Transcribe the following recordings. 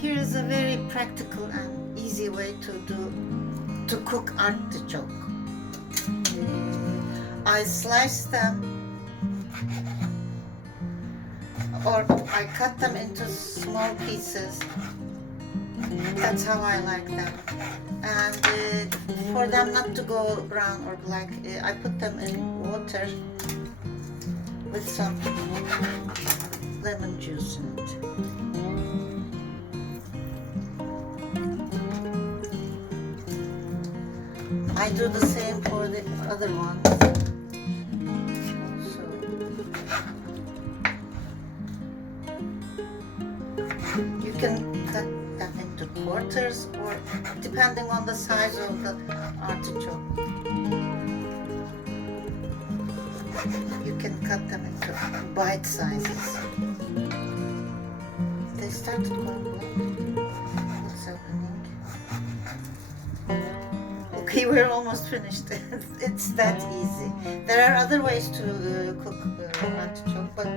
Here is a very practical and easy way to cook artichoke. I slice them, or I cut them into small pieces. That's how I like them. And for them not to go brown or black, I put them in water with some lemon juice in it. I do the same for the other ones. So, you can cut them into quarters, or depending on the size of the artichoke, you can cut them into bite sizes. They started going black. What's happening? Okay, we're almost finished. It's that easy. There are other ways to cook artichoke, but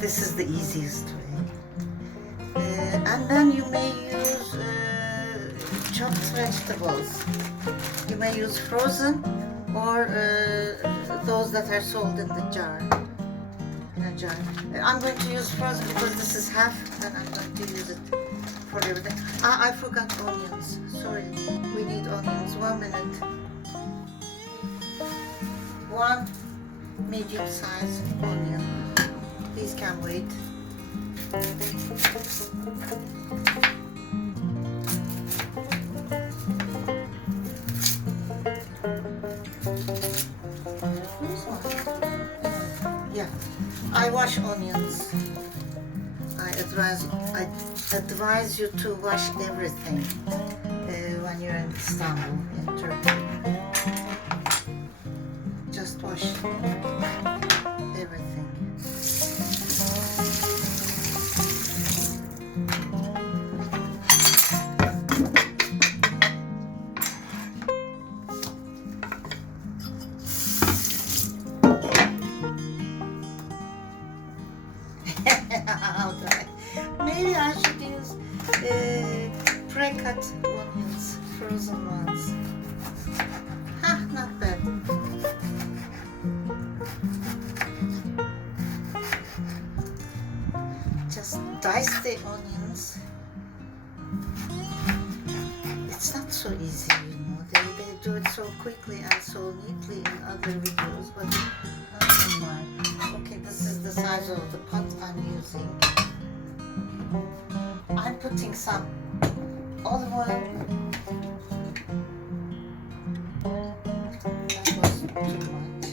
this is the easiest way. And then you may use chopped vegetables. You may use frozen or those that are sold in the jar. In a jar. I'm going to use frozen because this is half, and I'm going to use it for everything. I forgot onions. Sorry, we need onions. 1 minute. 1 medium-sized onion. These can wait. Yeah, I wash onions. I advise you to wash everything when you're in Istanbul, in Turkey. Just wash everything. Maybe I should use pre-cut onions, frozen ones. Not bad. Just dice the onions. It's not so easy, you know. They do it so quickly and so neatly in other videos, but not in mine. Okay, this is the size of the pot I'm using. I'm putting some olive oil. That was too much.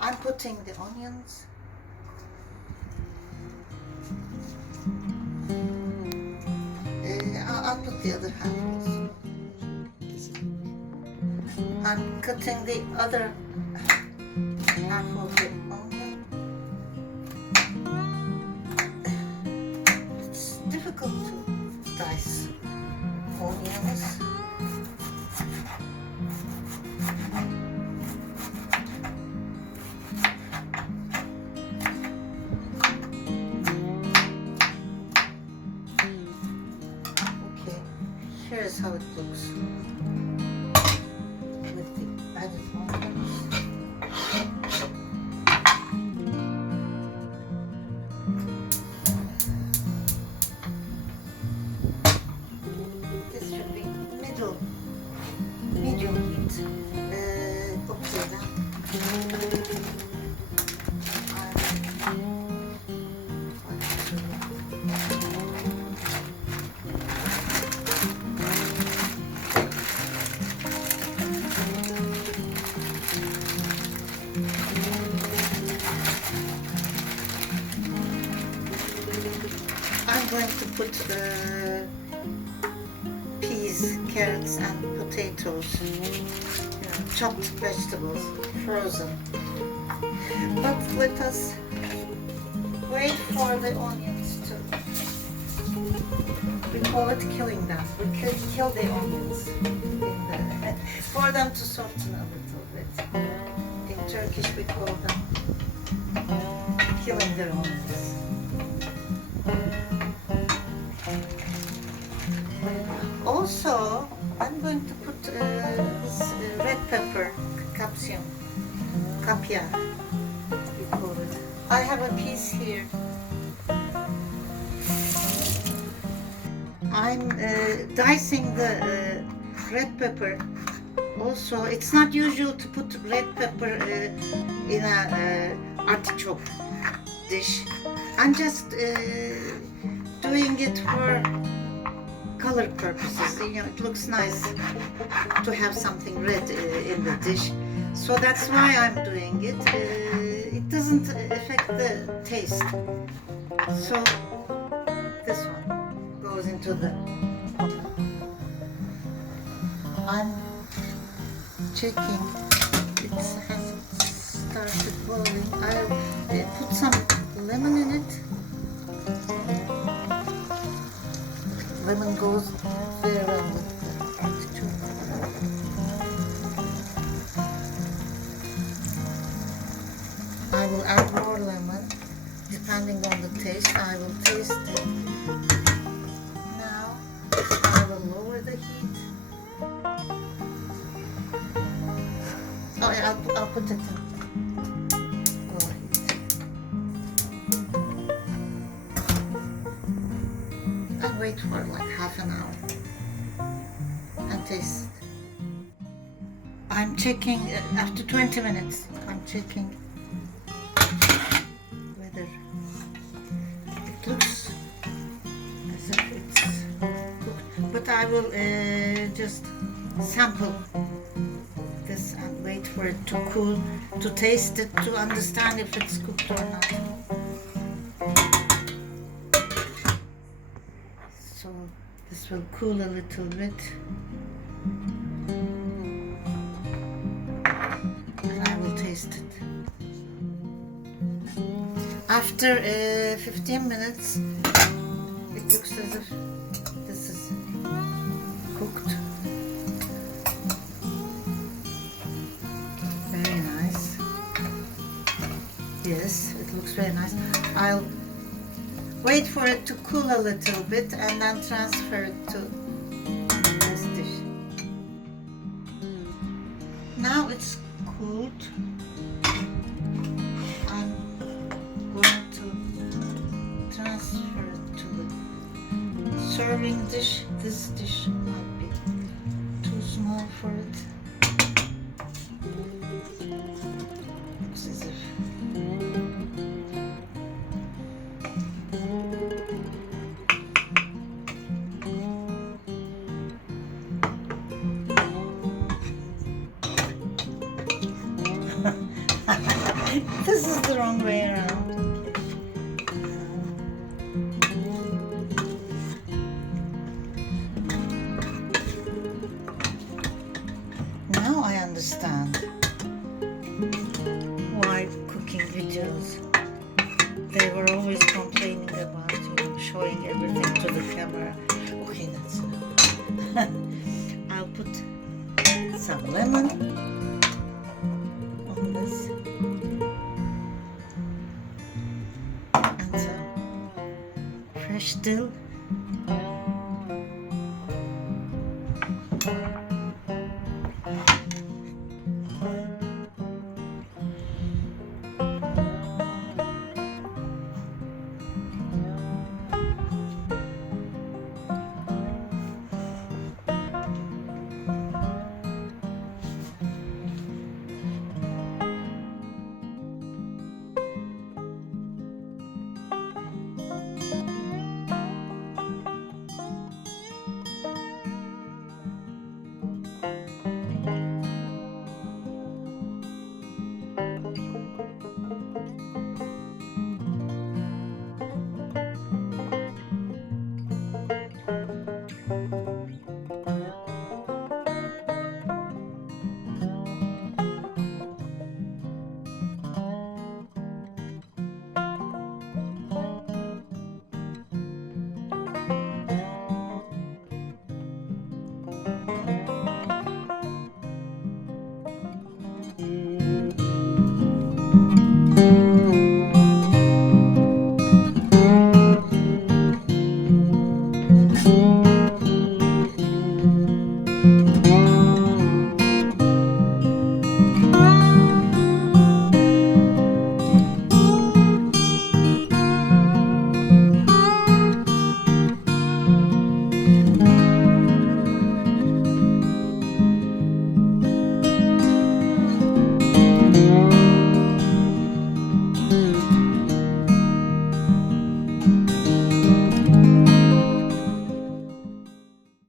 I'm putting the onions. I'll put the other half also. I'm cutting the other half of the onion. It's difficult to dice onions. Okay, here's how it looks with the added onions. going to put peas, carrots, and potatoes, chopped vegetables, frozen. But let us wait for the onions to. We call it killing them. We kill the onions for them to soften a little bit. In Turkish, we call them killing their onions. Also, I'm going to put this red pepper, capsicum, kapya, we call it. I have a piece here. I'm dicing the red pepper. Also, it's not usual to put red pepper in a artichoke dish. I'm just doing it for color purposes. You know, it looks nice to have something red in the dish. So that's why I'm doing it. It doesn't affect the taste. So this one goes into the pot. I'm checking. It has started boiling. I'll put some lemon in it. Lemon goes very well with the artichoke. I will add more lemon depending on the taste. I will taste it. Now I will lower the heat. Oh yeah, I'll put it in low heat. And wait for like half an hour and taste it. I'm checking after 20 minutes. I'm checking whether it looks as if it's cooked. But I will just sample this and wait for it to cool, to taste it, to understand if it's cooked or not. So this will cool a little bit. And I will taste it. After 15 minutes, it looks as if this is cooked. Very nice. Yes, it looks very nice. I'll wait for it to cool a little bit and then transfer it to this dish. Now it's cooled. I'm going to transfer it to the serving dish. This dish might be too small for it. Looks as if this is the wrong way around. Now I understand why cooking videos, they were always complaining about, showing everything to the camera. Okay, that's enough. I'll put some lemon on this. And some fresh dill.